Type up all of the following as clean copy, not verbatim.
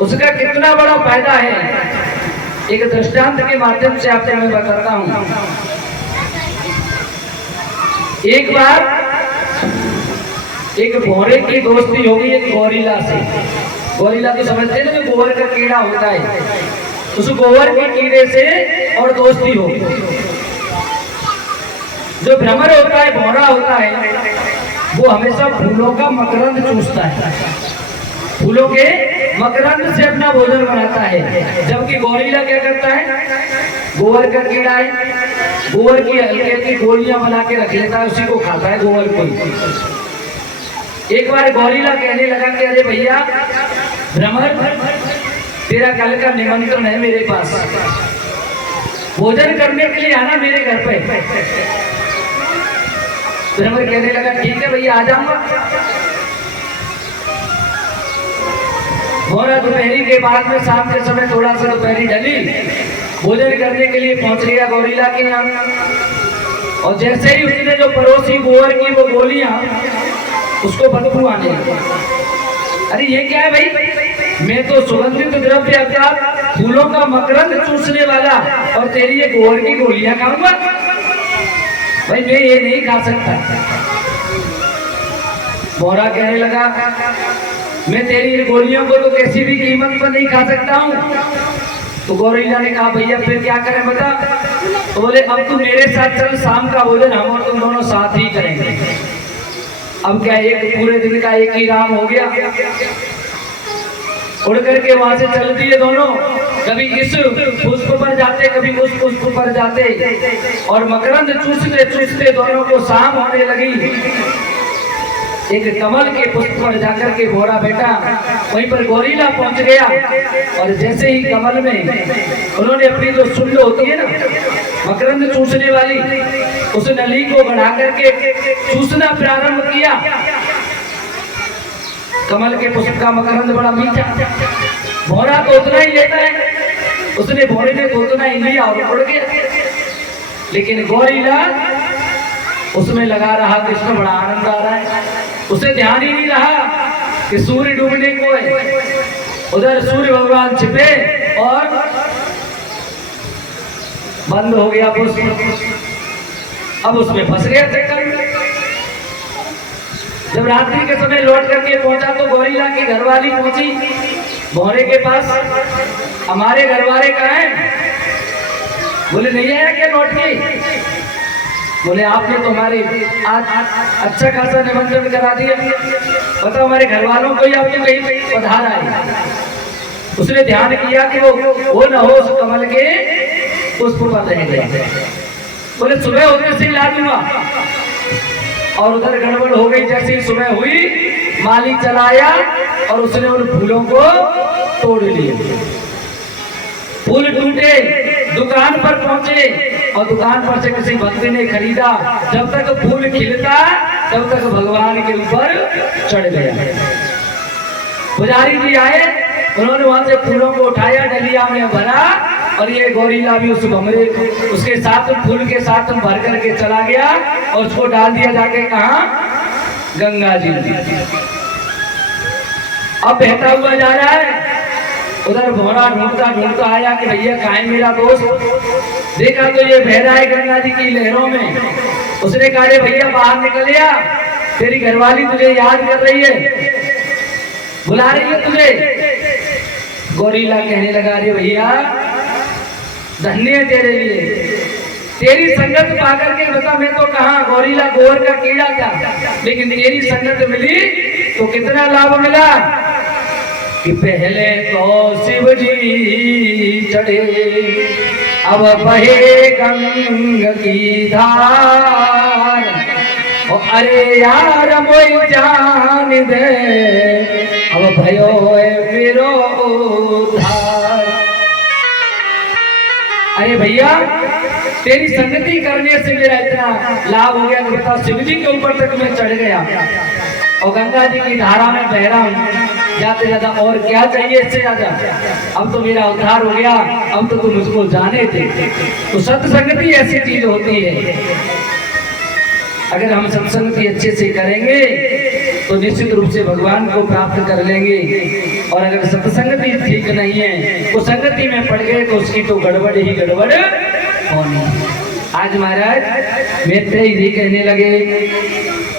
उसका कितना बड़ा फायदा है, एक दृष्टांत के माध्यम से आपसे मैं बताता हूं। एक बार एक भौरे की दोस्ती हो गई एक गोरिल्ला से। गोरिल्ला तो समझते हैं ना, गोबर का कीड़ा होता है, उस गोबर के कीड़े से और दोस्ती हो गई। जो भ्रमर होता है, भौरा होता है, वो हमेशा फूलों का मकरंद चूसता है, फूलों के मकरंद से अपना भोजन बनाता है। जबकि गोरिल्ला क्या करता है, गोबर का कीड़ा है, गोबर की हल्की हल्की गोलियां बना के रख लेता है, उसी को खाता है गोबर को। एक बार गोरिल्ला कहने लगा कि अरे भैया भ्रमर, तेरा कल का निमंत्रण है मेरे पास, भोजन करने के लिए आना मेरे घर पे। भ्रमर कहने लगा ठीक है भैया, आ जाऊंगा। भौरा दोपहरी के बाद में शाम के समय थोड़ा सा दोपहरी ढली, भोजन करने के लिए पहुंच गया गोरिल्ला के यहाँ। और जैसे ही उसने जो पड़ोसी गोबर की वो गोलियां, उसको बदबू आने लगी। अरे ये क्या है भाई, मैं तो सुगंधित द्रव्य अर्थात फूलों का मकरंद चूसने वाला, और तेरी ये गोबर की गोलियां खाऊंगा? भाई मैं ये नहीं खा सकता। भौरा कहने लगा मैं तेरी गोलियों को तो किसी भी कीमत पर नहीं खा सकता हूँ। तो गोरिल्ला ने कहा भैया फिर क्या करें बता? तो बोले अब तू मेरे साथ चल, शाम का भोजन हम और तुम दोनों साथ ही करेंगे। अब क्या, एक पूरे दिन का एक ही राम हो गया। उड़ करके वहां से चल दिए दोनों, कभी इस पुष्प पर जाते, कभी उस पुष्प पर जाते, और मकरंद चूसते चूसते दोनों को शाम होने लगी। एक कमल के पुष्प पर जाकर के भौरा बैठा, वहीं पर गोरिल्ला पहुंच गया, और जैसे ही कमल में उन्होंने अपनी जो सुंड होती है ना मकरंद चूसने वाली, उस नली को बढ़ा करके चूसना प्रारंभ किया। कमल के पुष्प का मकरंद बड़ा मीठा, भौरा तो उतना ही लेता है, उसने भौरे ने तो उतना ही लिया और उड़ गया। लेकिन गोरिल्ला उसमें लगा रहा कि इसमें बड़ा आनंद आ रहा है, उसे ध्यान ही नहीं रहा कि सूर्य डूबने को है। उधर सूर्य भगवान छिपे और बंद हो गया पुष्प, अब उसमें फंस गया चक्कर में। जब रात्रि के समय लौट करके पहुंचा तो गोरिल्ला की घरवाली पहुंची भौरे के पास, हमारे घरवाले कहाँ हैं? बोले नहीं आया क्या लौट के? बोले आपने तो हमारे आज अच्छा खासा निमंत्रण करा दिया, बताओ हमारे घर वालों को ही आपने कहीं पधारा है। उसने ध्यान किया कि वो न हो उस कमल के पुष्प पर रह गए। बोले सुबह होने से ला दूंगा, और उधर गड़बड़ हो गई। जैसे ही सुबह हुई माली चलाया और उसने उन फूलों को तोड़ लिए। फूल टूटे, दुकान पर पहुंचे और दुकान पर से किसी भक्त ने खरीदा। जब तक फूल खिलता तब तक भगवान के ऊपर चढ़ गया। पुजारी जी आए, उन्होंने वहां से फूलों को उठाया, डलिया में भरा, और ये गोरिल्ला भी उस भमरे उसके साथ फूल के साथ भर करके चला गया और उसको डाल दिया जाके कहा, गंगा जी। अब बहता हुआ जा रहा है। उधर भौरा ढूंढता ढूंढता आया कि भैया कहाँ है मेरा दोस्त। देखा तो ये बह रहा है गंगा जी की लहरों में। उसने कहा भैया बाहर निकल या, तेरी घरवाली तुझे याद कर रही है, बुला रही है तुझे। गोरिल्ला कहने लगा अरे भैया धन्य है तेरे लिए, तेरी संगत पाकर के बता मैं तो कहाँ गोरिल्ला गोबर का कीड़ा था, लेकिन तेरी संगत मिली तो कितना लाभ मिला कि पहले तो शिव जी चढ़े, अब बहे गंगा की धार। अरे यार मोई जान दे, अब भयो मेरो उद्धार। अरे भैया तेरी संगति करने से मेरा इतना लाभ हो गया कि बता शिव जी के ऊपर तक मैं चढ़ गया और गंगा जी की धारा में बह रहा हूँ। जाते जाता और क्या चाहिए इससे ज्यादा? अब तो मेरा उद्धार हो गया, अब तो तुम मुझको जाने थे। तो सत्संगति ऐसी चीज होती है, अगर हम सत्संगति अच्छे से करेंगे तो निश्चित रूप से भगवान को प्राप्त कर लेंगे। और अगर सत्संगति ठीक नहीं है, वो संगति में पड़ गए तो उसकी तो गड़बड़ ही गड़बड़ होनी। आज महाराज मैत्रेयी जी कहने लगे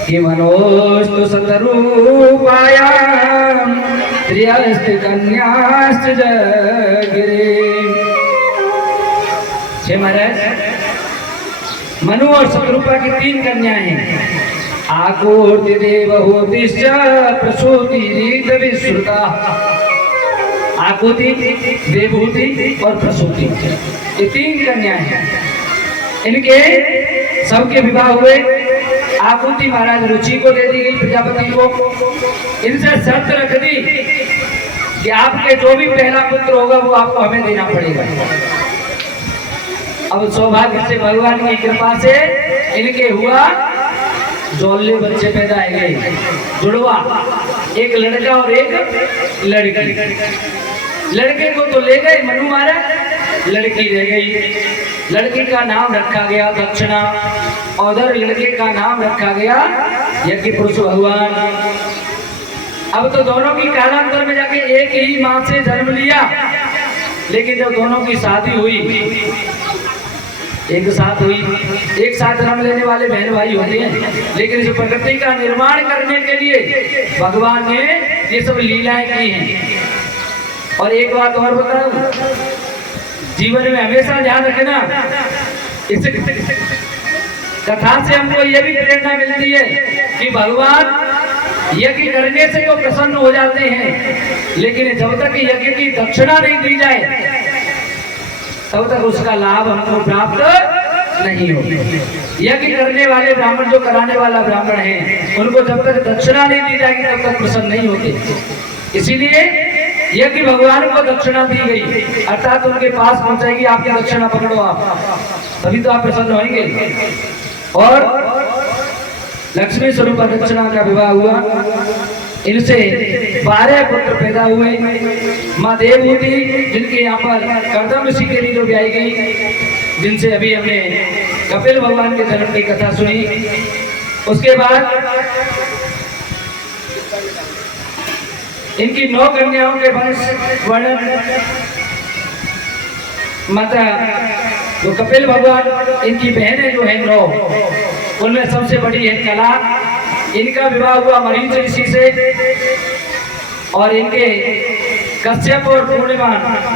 कि मनोस्तु सतरूपायां त्रियस्ति कन्याश्च जगिरे। महाराज मनु और शतरूपा की 3 कन्याएं हैं। आकोर्ति देवहूतिश्च प्रसूति रीत विश्रुता। आकुति, देवहूति और प्रसूति, ये 3 कन्याएं हैं। इनके सबके विवाह हुए। आकुति महाराज रुचि को दे दी गई, प्रजापति को। इनसे शर्त रख दी कि आपके जो भी पहला पुत्र होगा वो आपको हमें देना पड़ेगा। अब सौभाग्य से भगवान की कृपा से इनके हुआ, जोले बच्चे पैदा गए, जुड़वा, एक लड़का और एक लड़की। लड़के को तो ले गए मनु महाराज, लड़की रह गई। लड़की का नाम रखा गया दक्षिणा, और उधर लड़के का नाम रखा गया यज्ञ पुरुष भगवान। अब तो दोनों की कालांतर में जाके एक ही मां से जन्म लिया, लेकिन जब दोनों की शादी हुई, एक साथ जन्म लेने वाले बहन भाई होते हैं, लेकिन इस प्रकृति का निर्माण करने के लिए भगवान ने ये सब लीलाएं की हैं। और एक बात और बताऊं, जीवन में हमेशा ध्यान रखना, इस कथा से हमको ये भी प्रेरणा मिलती है कि भगवान यज्ञ करने से तो प्रसन्न हो जाते हैं, लेकिन जब तक यज्ञ की दक्षिणा नहीं दी जाए तब तक उसका लाभ हमको प्राप्त नहीं हो। यज्ञ करने वाले ब्राह्मण, जो कराने वाला ब्राह्मण है, उनको जब तक दक्षिणा नहीं दी जाएगी तब तक प्रसन्न नहीं होते। इसीलिए यज्ञ भगवान को दक्षिणा दी गई, अर्थात उनके पास पहुंचाएगी, आपकी दक्षिणा पकड़ो आप, तभी तो आप प्रसन्न होंगे। और लक्ष्मी स्वरूप दक्षिणा का विवाह हुआ। इनसे 12 पुत्र पैदा हुए। माँ देवहूति, जिनके यहाँ पर कर्दम ऋषि के लिए जो ब्याई गई, जिनसे अभी हमने कपिल भगवान के जन्म की कथा सुनी। उसके बाद इनकी 9 कन्याओं के वंश वर्णन माता जो कपिल भगवान, इनकी बहनें जो है 9, उनमें सबसे बड़ी है कला। इनका विवाह हुआ मरीच ऋषि से, और इनके कश्यप और पूर्णिमा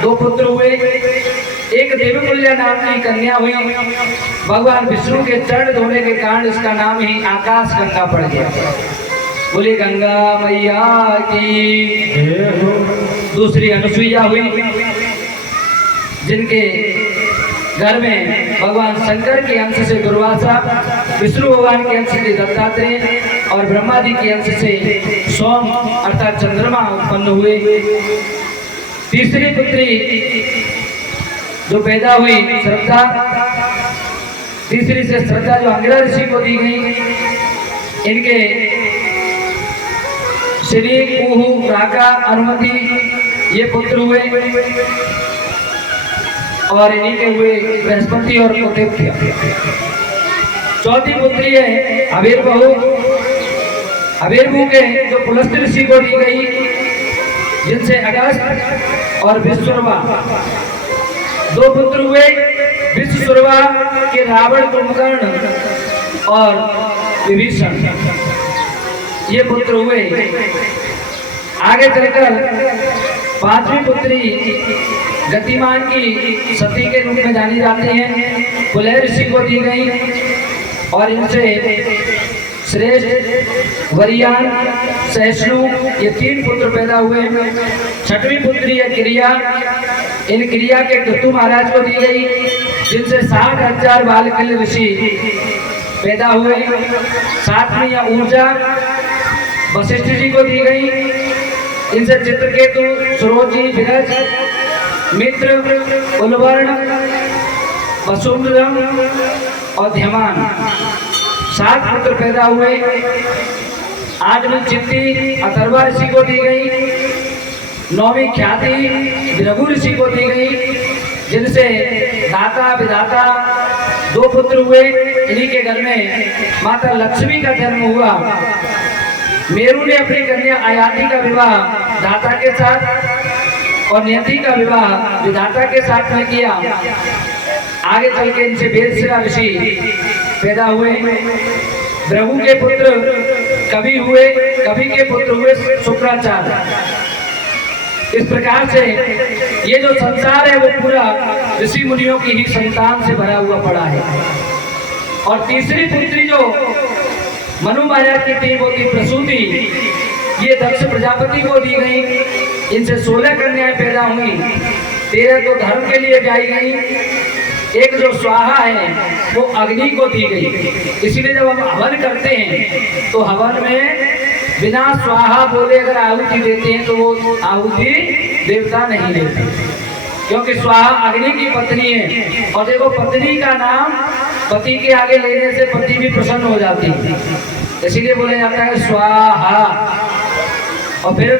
2 पुत्र हुए। एक देवकुल्या नाम की कन्या हुई। भगवान विष्णु के चरण धोने के कारण इसका नाम ही आकाश गंगा पड़ गया। बोले गंगा मैया की। दूसरी अनुसुईया हुई, जिनके घर में भगवान शंकर के अंश से दुर्वासा, विष्णु भगवान के अंश से दत्तात्रेय और ब्रह्मा जी के अंश से सोम अर्थात चंद्रमा उत्पन्न हुए। तीसरी पुत्री जो पैदा हुई श्रद्धा, तीसरी से श्रद्धा जो अंगिरा ऋषि को दी गई। इनके श्री, कुहू, राका, अनुमति ये पुत्र हुए, और इन्हीं के हुए बृहस्पति और कुतित्य। चौथी पुत्री है अभिर्बहु। अभिर्बहु के जो पुलस्त्य ऋषि को दी गई, जिनसे अगस्त और विश्वकर्मा 2 पुत्र हुए। विश्वकर्मा के रावण, कुंभकर्ण और विभीषण ये पुत्र हुए। आगे चलकर 5वीं पुत्री गतिमान की सती के रूप में जानी जाती हैं, कुलय ऋषि को दी गई, और इनसे श्रेष्ठ, वरियान, सहिष्णु ये 3 पुत्र पैदा हुए। 6वीं पुत्री है क्रिया। इन क्रिया के क्रतु महाराज को दी गई, जिनसे 60,000 बालकल ऋषि पैदा हुए। 7वीं या ऊर्जा वशिष्ठ जी को दी गई। इनसे चित्रकेतु, सुरोजी, विरज, मित्र, उलवर्ण, वसुंधरम और ध्यमान 7 पुत्र पैदा हुए। 8वीं चित्ती अथर्वा ऋषि को दी गई। 9वीं ख्याति रघु ऋषि को दी गई, जिनसे दाता विधाता 2 पुत्र हुए। इन्हीं के घर में माता लक्ष्मी का जन्म हुआ। मेरू ने अपनी कन्या आयाति का विवाह दाता के साथ और नियति का विवाह विधाता के साथ में किया। आगे चल के इनसे वेदश्रा ऋषि पैदा हुए। भृगु के पुत्र कवि हुए, कवि के पुत्र हुए शुक्राचार्य। इस प्रकार से ये जो संसार है वो पूरा ऋषि मुनियों की ही संतान से भरा हुआ पड़ा है। और तीसरी पुत्री जो मनु माया की थी वो थी प्रसूति। ये दक्ष प्रजापति को दी गई। इनसे 16 कन्याएं पैदा हुई। 13 तो धर्म के लिए ब्याई गई। एक जो स्वाहा है वो अग्नि को दी गई। इसीलिए जब हम हवन करते हैं तो हवन में बिना स्वाहा बोले अगर आहुति देते हैं तो वो आहुति देवता नहीं देते, क्योंकि स्वाहा अग्नि की पत्नी है। और देखो पत्नी का नाम पति के आगे लेने से पति भी प्रसन्न हो जाती है, इसीलिए बोला जाता है स्वाहा। और फिर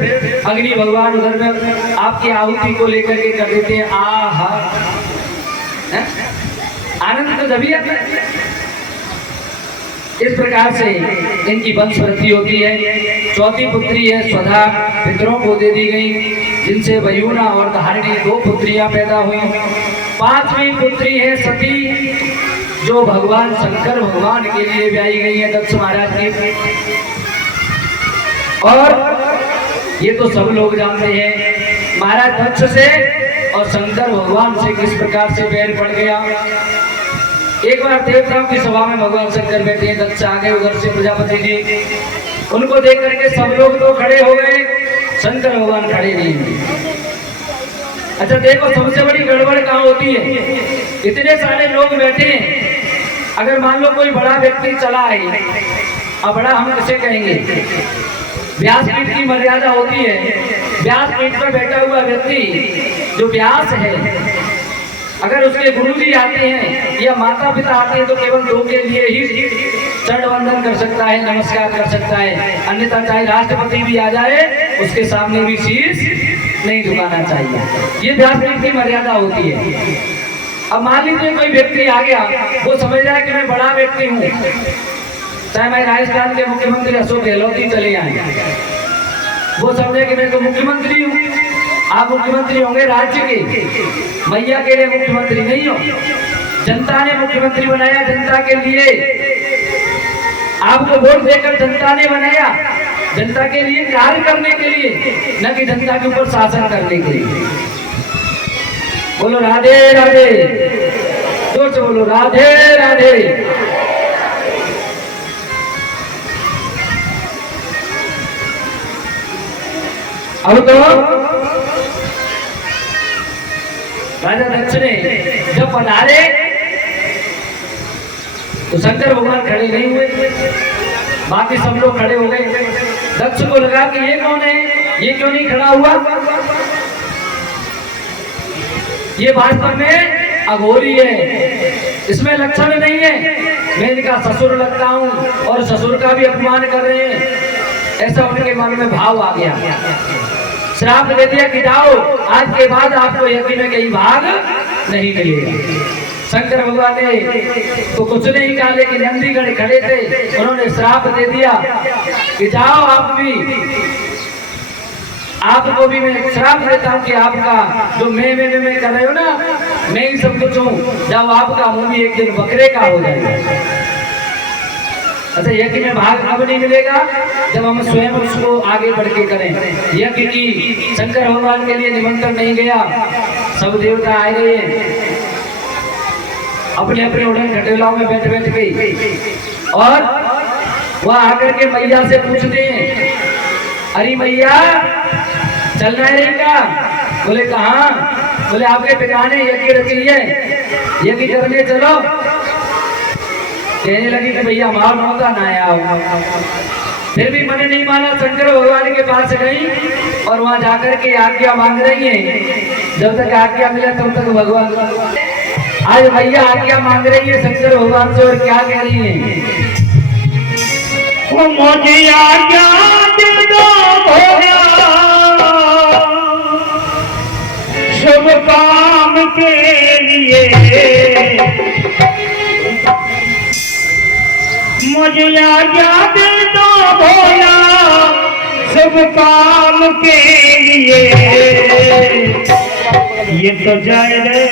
अग्नि भगवान उधर में आपकी आहुति को लेकर के कर देते हैं आहा। आनंद तो तभी आता है। इस प्रकार से इनकी वंश वृद्धि होती है। चौथी पुत्री है स्वधा, पितरों को दे दी गई, जिनसे वयुना और धारिणी 2 पुत्रियां पैदा हुई। 5वीं पुत्री है सती, जो भगवान शंकर भगवान के लिए ब्याई गई है दक्ष महाराज की। और ये तो सब लोग जानते हैं महाराज दक्ष से और शंकर भगवान से किस प्रकार से बैर पड़ गया। एक बार देवताओं की सभा में भगवान शंकर बैठे हैं, दक्ष आ गए उधर से प्रजापति जी। उनको देख करके सब लोग तो खड़े हो गए, शंकर भगवान खड़े नहीं हुए। अच्छा देखो सबसे बड़ी गड़बड़ कहाँ होती है, इतने सारे लोग बैठे हैं, अगर मान लो कोई बड़ा व्यक्ति चला है, अब बड़ा हम किसे कहेंगे, व्यासपीठ की मर्यादा होती है। व्यासपीठ पर बैठा हुआ व्यक्ति जो व्यास है, अगर उसके गुरुजी आते हैं या माता पिता आते हैं तो केवल 2 के लिए ही चरण वंदन कर सकता है, नमस्कार कर सकता है। अन्यथा चाहे राष्ट्रपति भी आ जाए उसके सामने भी शीश नहीं झुकाना चाहिए। ये व्यासपीठ की मर्यादा होती है। अब मान लीजिए कोई व्यक्ति आ गया, वो समझ रहा है कि मैं बड़ा व्यक्ति हूँ, चाहे मैं राजस्थान के मुख्यमंत्री अशोक गहलोत ही चले आए, वो समझे कि मैं तो मुख्यमंत्री हूँ। आप मुख्यमंत्री होंगे राज्य के, मैया के लिए मुख्यमंत्री नहीं हो। जनता ने मुख्यमंत्री बनाया, जनता के लिए आपको वोट देकर जनता ने बनाया, जनता के लिए कार्य करने के लिए, न कि जनता के ऊपर शासन करने के लिए। बोलो राधे राधे, जोर से बोलो राधे राधे। अब तो राजा दक्ष ने जब पधारे तो शंकर भगवान खड़े नहीं हुए, बाकी सब लोग खड़े हो गए। दक्ष को लगा कि ये कौन है, ये क्यों नहीं खड़ा हुआ, ये वास्तव में अघोरी है, इसमें लक्षण नहीं है, मैं इनका ससुर लगता हूं और ससुर का भी अपमान कर रहे हैं। ऐसा उनके मन में भाव आ गया। श्राप दे दिया कि जाओ, आज के बाद आपको यज्ञ में कहीं भाग नहीं मिलेगा। शंकर भगवान ने तो कुछ नहीं कहा, लेकिन नंदीगण खड़े थे, उन्होंने श्राप दे दिया कि जाओ आपको भी मैं श्राप देता हूँ कि आपका जो मैं कर रहे हो ना, मैं ही सब कुछ हूँ, जब आपका मुंह भी एक दिन बकरे का हो जाएगा। अच्छा यज्ञ में भाग अब नहीं मिलेगा जब हम स्वयं उसको आगे बढ़ के करें। यज्ञ की शंकर भगवान के लिए निमंत्रण नहीं गया, सब देवता आए गए अपने अपने उड़न खटेलाओं में बैठ के, और वह आकर के मैया से पूछते हैं, अरे मैया चलना है क्या? बोले कहाँ? बोले आपके पिता ने यज्ञ रची है, यज्ञ करने चलो। कहने लगी कि भैया मार मौका ना आया। फिर भी मैंने नहीं माना, शंकर भगवान के पास गई और वहां जाकर के आज्ञा मांग रही है। जब तक आज्ञा मिला तब तक भगवान, आज भैया आज्ञा मांग रही है शंकर भगवान से, और क्या कह रही है, मुझे आज्ञा दे दो भोला, शुभ काम के लिए मुझे आज्ञा दे दो भोला, सब काम के लिए। ये तो जाए रे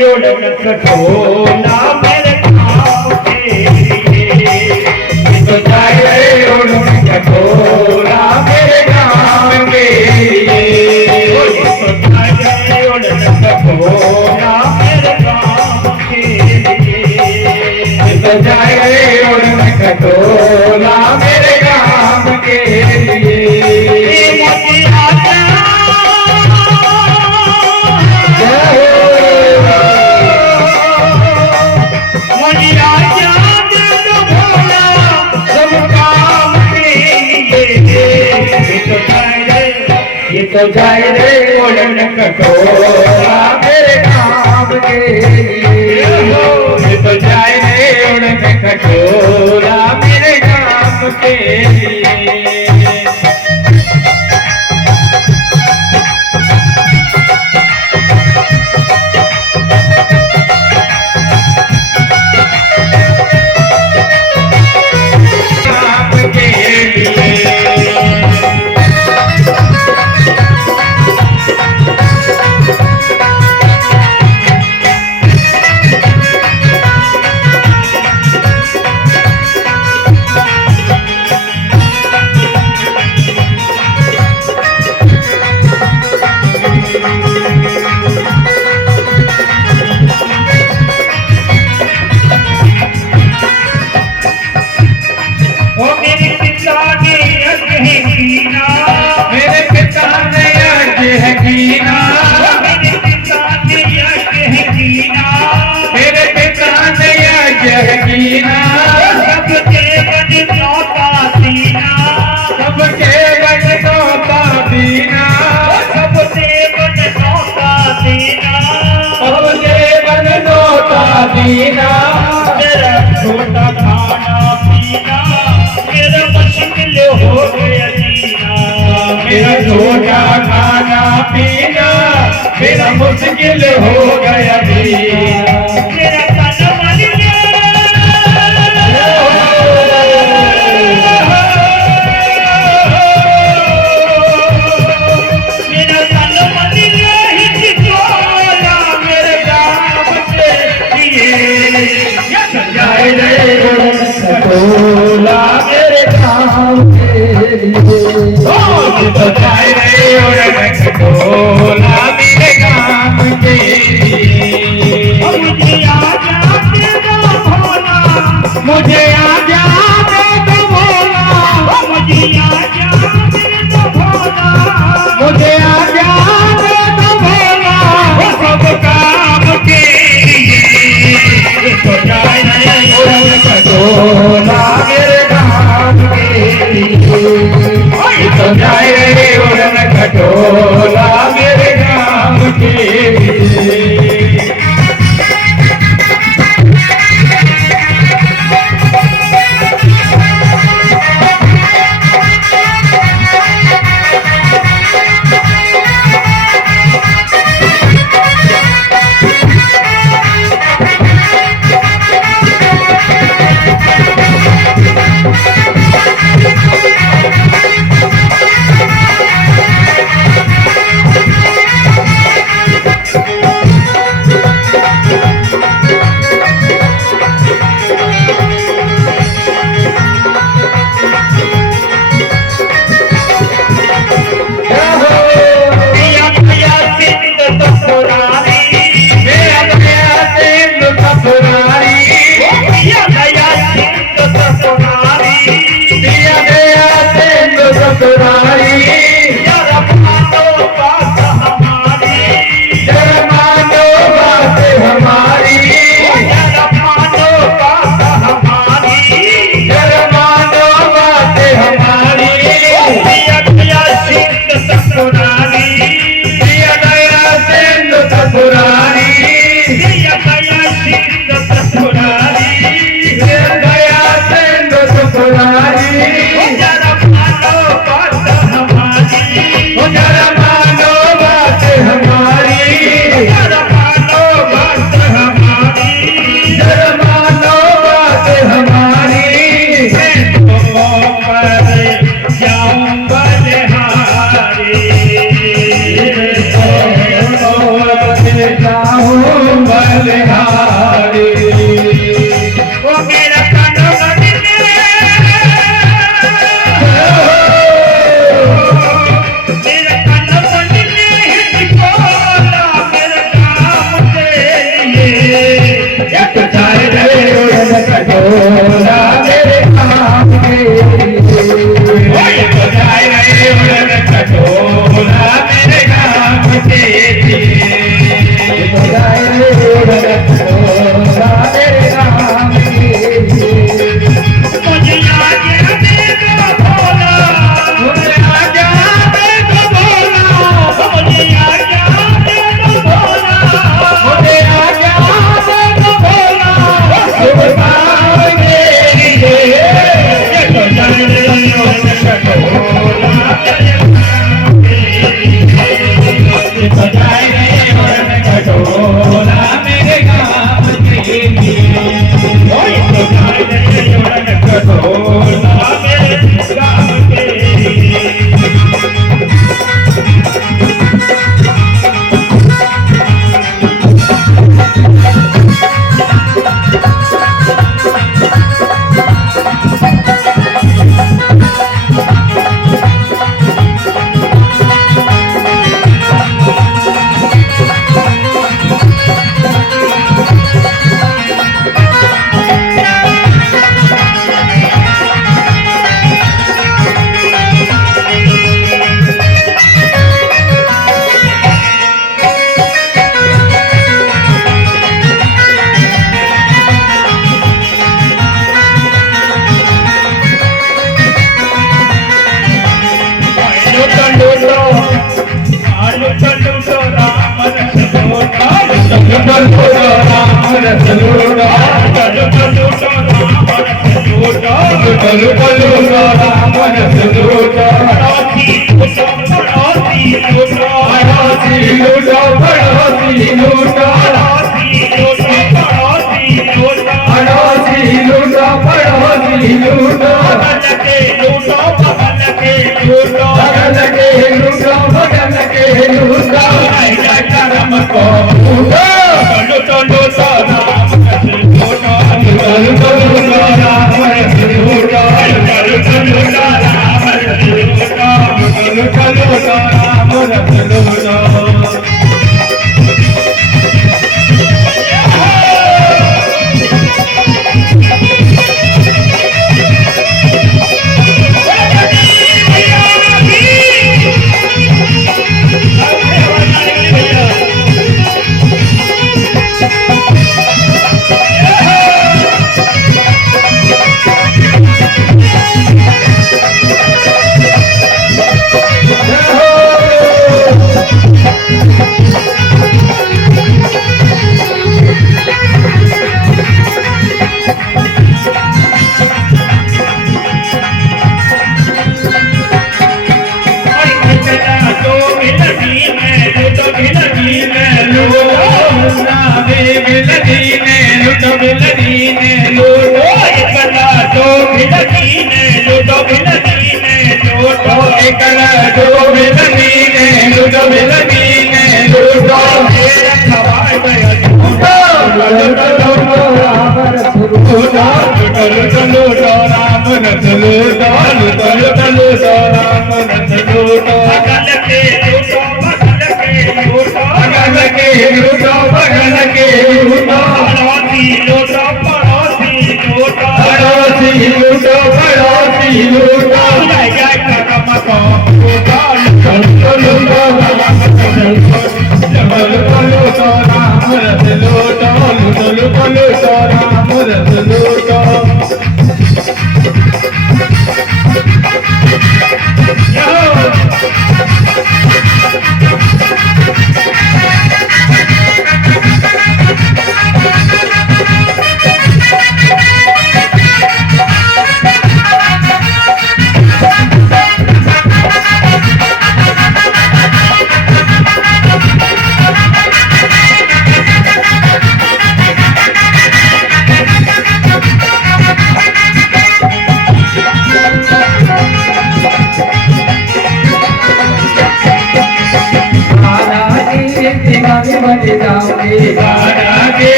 योड़न कटोला मेरे काम के लिए। ये तो जाए रे योड़न कटोला मेरे काम के लिए। ये तो जाए रे योड़न कटोला मेरे काम के लिए। ये तो जाए रे योड़न कटोला मेरे काम के लिए। ये तो जाए रे ओढ़न कटोरा मेरे काम के लिए। ये तो जाए रे ओढ़न कटोरा मेरे काम के लिए। मेरा छोटा खाना पीना मेरा मुश्किल हो गया जीना। मेरा छोटा खाना पीना मेरा मुश्किल हो गया जीना। मेरा तन मन मेरा तन मन मेरे काम के लिए। जाए रे कटोला मेरे काम के लिए। तो जाए रे कटोला मेरे काम के लिए। मुझे आ जाते तो भोला, मुझे आ जाते तो भोला, मुझे आ जाते तो भोला, मुझे आ जाते तो भोला। सब काम के लिए। तो जाए रे कटोला मेरे काम के लिए। तो जाए रे कटोला मेरे काम के लिए। राम रस लूटो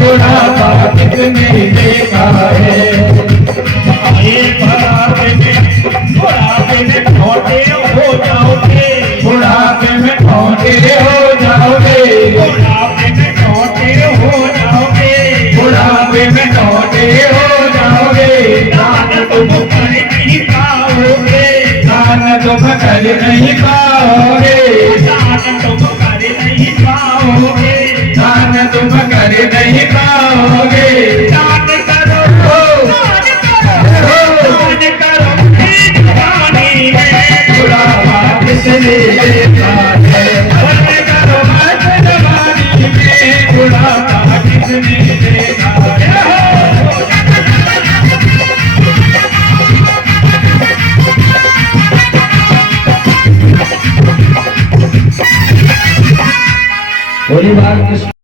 बुढ़ापा कितने देखा है। कर नहीं पाओगे, दान तुम कर नहीं पाओगे, दान तुम कर नहीं पाओगे। दान करो, दान करो, दान करो, इस जवानी में बुढ़ापा किसने देखा